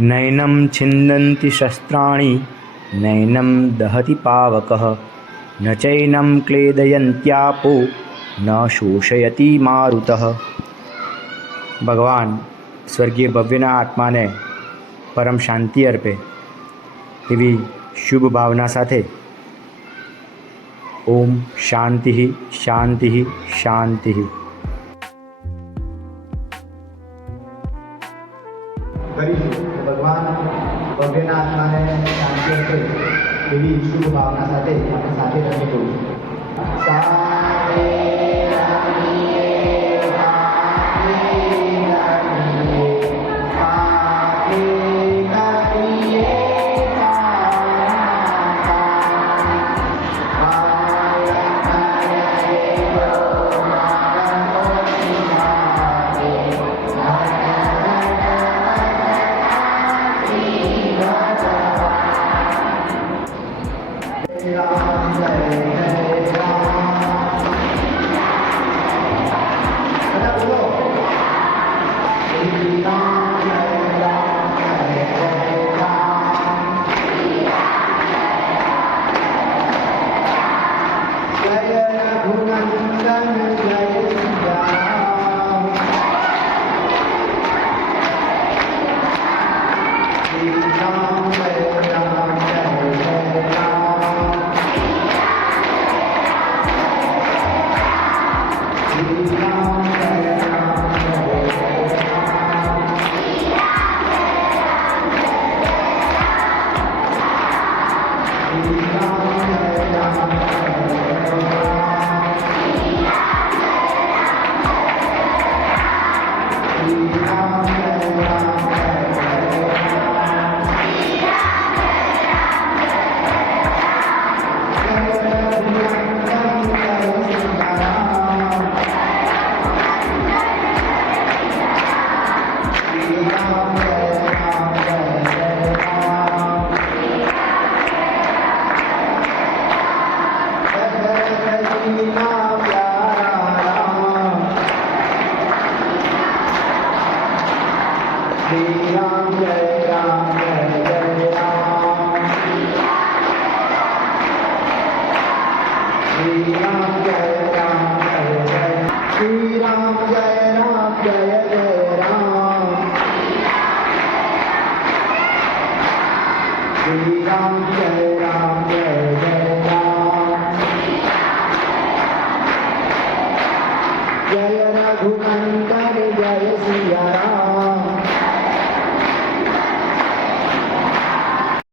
नैनं छिन्दन्ति शस्त्राणि नैनं दहति पावकः न चैनं क्लेदयन्त्यापो न शोषयति मारुतः। ભગવાન સ્વર્ગીય ભવ્યના આત્માને પરમ શાંતિ અર્પે એવી શુભ ભાવના સાથે ઓમ શાંતિ શાંતિ શાંતિ। ભગવાન ભવ્યના આત્માને શાંતિ આપે એવી શુભ ભાવના સાથે આપણે સાથે રમી કરું Ram Jai Ram Jai Jai